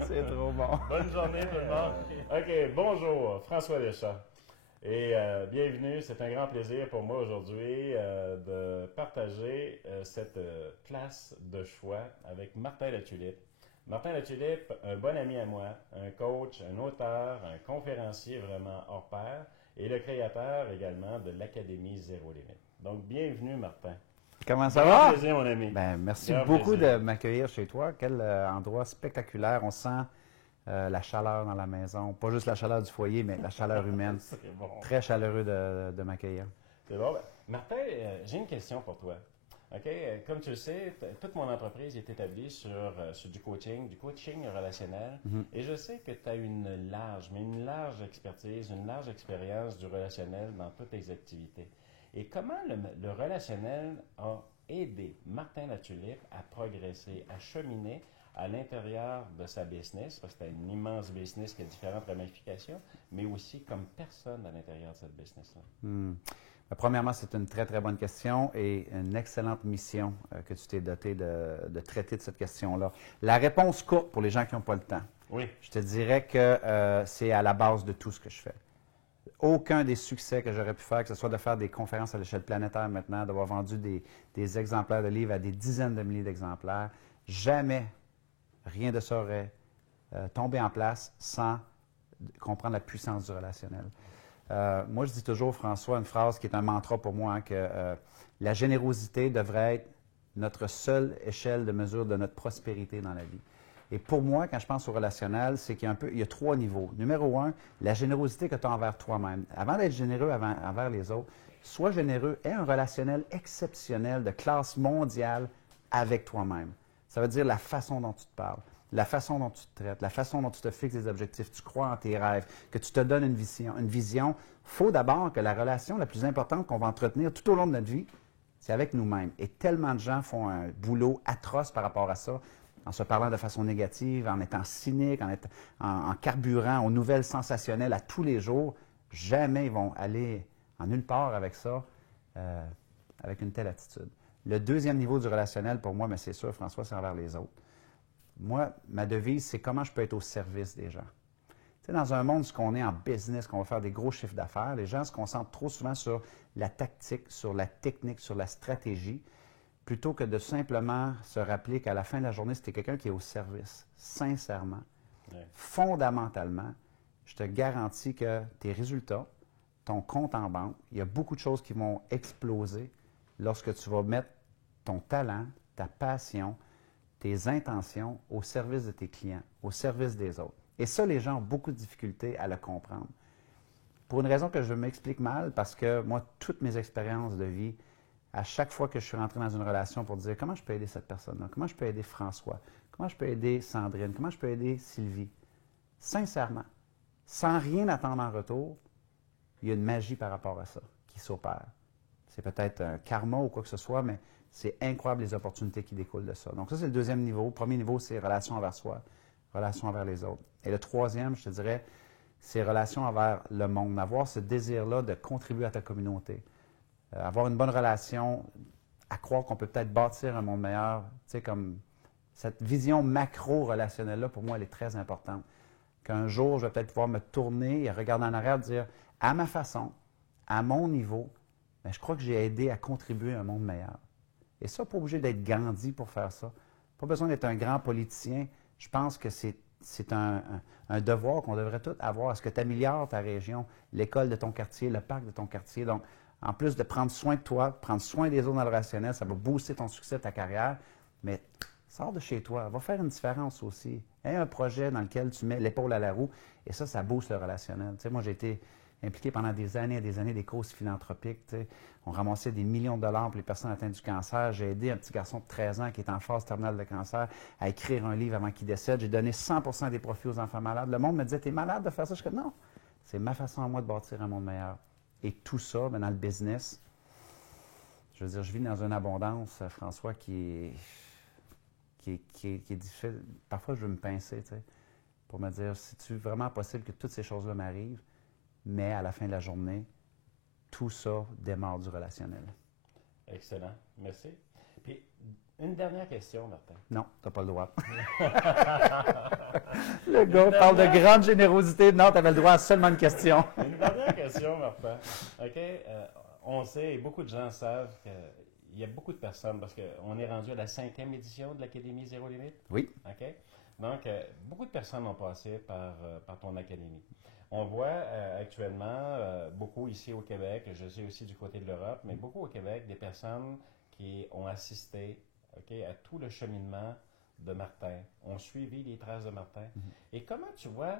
C'est trop bon. Bonne journée tout le monde. OK, bonjour, François Deschamps. Et bienvenue, c'est un grand plaisir pour moi aujourd'hui de partager cette place de choix avec Martin Latulippe. Martin Latulippe, un bon ami à moi, un coach, un auteur, un conférencier vraiment hors pair et le créateur également de l'Académie Zéro Limite. Donc, bienvenue Martin. Comment ça Grand va? plaisir, mon ami. Merci Grand beaucoup plaisir. de m'accueillir chez toi. Quel endroit spectaculaire. On sent la chaleur dans la maison. Pas juste la chaleur du foyer, mais la chaleur humaine. C'est bon. Très chaleureux de m'accueillir. C'est bon. Martin, j'ai une question pour toi. OK? Comme tu le sais, toute mon entreprise est établie sur du coaching relationnel. Et je sais que tu as une large expertise, une large expérience du relationnel dans toutes tes activités. Et comment le relationnel a aidé Martin Latulippe à progresser, à cheminer à l'intérieur de sa business, parce que c'est un immense business qui a différentes ramifications, mais aussi comme personne à l'intérieur de cette business-là? Premièrement, c'est une très, très bonne question et une excellente mission que tu t'es doté de traiter de cette question-là. La réponse courte pour les gens qui n'ont pas le temps. Oui. Je te dirais que c'est à la base de tout ce que je fais. Aucun des succès que j'aurais pu faire, que ce soit de faire des conférences à l'échelle planétaire maintenant, d'avoir vendu des exemplaires de livres à des dizaines de milliers d'exemplaires, jamais rien de ça aurait tombé en place sans comprendre la puissance du relationnel. Moi, je dis toujours, François, une phrase qui est un mantra pour moi, hein, que la générosité devrait être notre seule échelle de mesure de notre prospérité dans la vie. Et pour moi, quand je pense au relationnel, c'est qu'il y a trois niveaux. Numéro un, la générosité que tu as envers toi-même. Avant d'être généreux envers les autres, sois généreux, aie un relationnel exceptionnel de classe mondiale avec toi-même. Ça veut dire la façon dont tu te parles, la façon dont tu te traites, la façon dont tu te fixes des objectifs, tu crois en tes rêves, que tu te donnes une vision. Il faut d'abord que la relation la plus importante qu'on va entretenir tout au long de notre vie, c'est avec nous-mêmes. Et tellement de gens font un boulot atroce par rapport à ça, en se parlant de façon négative, en étant cynique, en carburant aux nouvelles sensationnelles à tous les jours. Jamais ils vont aller en nulle part avec ça, avec une telle attitude. Le deuxième niveau du relationnel, pour moi, mais c'est sûr, François, c'est envers les autres. Moi, ma devise, c'est comment je peux être au service des gens. Tu sais, dans un monde où on est en business, qu'on va faire des gros chiffres d'affaires, les gens se concentrent trop souvent sur la tactique, sur la technique, sur la stratégie, plutôt que de simplement se rappeler qu'à la fin de la journée, c'était quelqu'un qui est au service, sincèrement, fondamentalement. Je te garantis que tes résultats, ton compte en banque, il y a beaucoup de choses qui vont exploser lorsque tu vas mettre ton talent, ta passion, tes intentions au service de tes clients, au service des autres. Et ça, les gens ont beaucoup de difficultés à le comprendre. Pour une raison que je m'explique mal, parce que moi, toutes mes expériences de vie, à chaque fois que je suis rentré dans une relation pour dire comment je peux aider cette personne-là, comment je peux aider François, comment je peux aider Sandrine, comment je peux aider Sylvie, sincèrement, sans rien attendre en retour, il y a une magie par rapport à ça qui s'opère. C'est peut-être un karma ou quoi que ce soit, mais c'est incroyable les opportunités qui découlent de ça. Donc ça, c'est le deuxième niveau. Le premier niveau, c'est relation envers soi, relation envers les autres. Et le troisième, je te dirais, c'est relation envers le monde. Avoir ce désir-là de contribuer à ta communauté. Avoir une bonne relation, à croire qu'on peut peut-être bâtir un monde meilleur. Tu sais, comme cette vision macro-relationnelle-là, pour moi, elle est très importante. Qu'un jour, je vais peut-être pouvoir me tourner et regarder en arrière et dire, à ma façon, à mon niveau, bien, je crois que j'ai aidé à contribuer à un monde meilleur. Et ça, pas obligé d'être Gandhi pour faire ça. Pas besoin d'être un grand politicien. Je pense que c'est un devoir qu'on devrait tous avoir. Est-ce que tu améliores ta région, l'école de ton quartier, le parc de ton quartier? Donc, en plus de prendre soin de toi, prendre soin des autres dans le relationnel, ça va booster ton succès, ta carrière. Mais sors de chez toi, va faire une différence aussi. Aie un projet dans lequel tu mets l'épaule à la roue et ça booste le relationnel. Tu sais, moi, j'ai été impliqué pendant des années des causes philanthropiques. Tu sais. On ramassait des millions de dollars pour les personnes atteintes du cancer. J'ai aidé un petit garçon de 13 ans qui est en phase terminale de cancer à écrire un livre avant qu'il décède. J'ai donné 100% des profits aux enfants malades. Le monde me disait, t'es malade de faire ça? Je dis, non, c'est ma façon à moi de bâtir un monde meilleur. Et tout ça, bien, dans le business, je veux dire, je vis dans une abondance, François, qui est difficile. Parfois, je veux me pincer, tu sais, pour me dire, c'est-tu vraiment possible que toutes ces choses-là m'arrivent? Mais à la fin de la journée, tout ça démarre du relationnel. Excellent. Merci. Puis, Une dernière question, Martin. Non, tu n'as pas le droit. Le gars parle de grande générosité. Non, tu avais le droit à seulement une question. Une dernière question, Martin. OK? On sait, et beaucoup de gens savent qu'il y a beaucoup de personnes, parce qu'on est rendu à la 5e édition de l'Académie Zéro Limite. Oui. OK? Donc, beaucoup de personnes ont passé par ton académie. On voit actuellement, beaucoup ici au Québec, je sais aussi du côté de l'Europe, mais beaucoup au Québec, des personnes qui ont assisté, OK, à tout le cheminement de Martin, ont suivi les traces de Martin. Et comment tu vois,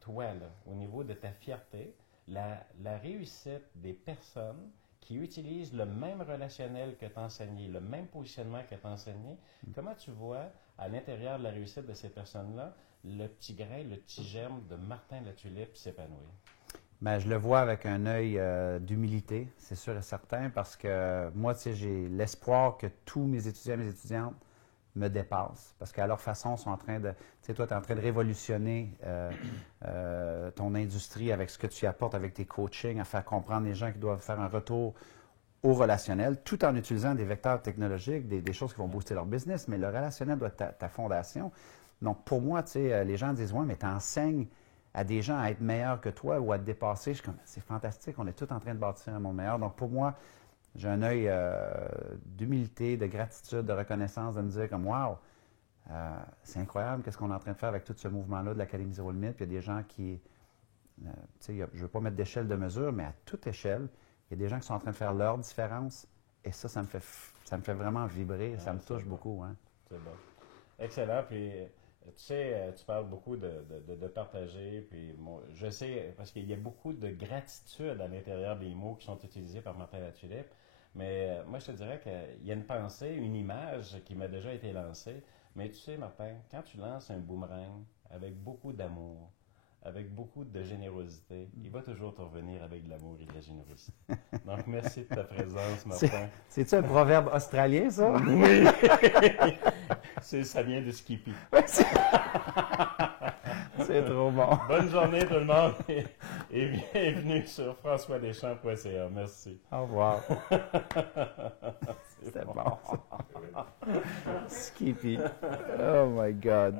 toi, là, au niveau de ta fierté, la réussite des personnes qui utilisent le même relationnel que tu as enseigné, le même positionnement que tu as enseigné, comment tu vois, à l'intérieur de la réussite de ces personnes-là, le petit grain, le petit germe de Martin Latulippe s'épanouir? Ben, je le vois avec un œil d'humilité, c'est sûr et certain, parce que moi, tu sais, j'ai l'espoir que tous mes étudiants et mes étudiantes me dépassent, parce qu'à leur façon, sont en train de, tu sais, toi, tu es en train de révolutionner ton industrie avec ce que tu apportes, avec tes coachings, à faire comprendre les gens qui doivent faire un retour au relationnel, tout en utilisant des vecteurs technologiques, des choses qui vont booster leur business, mais le relationnel doit être ta fondation. Donc, pour moi, tu sais, les gens disent, ouais, mais tu enseignes à des gens à être meilleurs que toi ou à te dépasser. Je suis comme, c'est fantastique, on est tous en train de bâtir un monde meilleur. Donc, pour moi, j'ai un œil d'humilité, de gratitude, de reconnaissance, de me dire comme, wow, c'est incroyable qu'est-ce qu'on est en train de faire avec tout ce mouvement-là de l'Académie Zéro Limite. Puis il y a des gens qui, tu sais, je ne veux pas mettre d'échelle de mesure, mais à toute échelle, il y a des gens qui sont en train de faire leur différence. Et ça me fait vraiment vibrer, ça me touche beaucoup. Hein. C'est bon. Excellent. Puis, tu sais, tu parles beaucoup de partager. Puis, je sais, parce qu'il y a beaucoup de gratitude à l'intérieur des mots qui sont utilisés par Martin Latulippe. Mais moi, je te dirais qu'il y a une pensée, une image qui m'a déjà été lancée. Mais tu sais, Martin, quand tu lances un boomerang avec beaucoup d'amour, avec beaucoup de générosité, il va toujours te revenir avec de l'amour et de la générosité. Donc, merci de ta présence, Martin. C'est-tu un proverbe australien, ça? Oui! Ça vient de Skippy. C'est trop bon. Bonne journée, tout le monde, et bienvenue sur françoisdeschamps.ca. Merci. Au revoir. C'était bon. Skippy. Oh my God.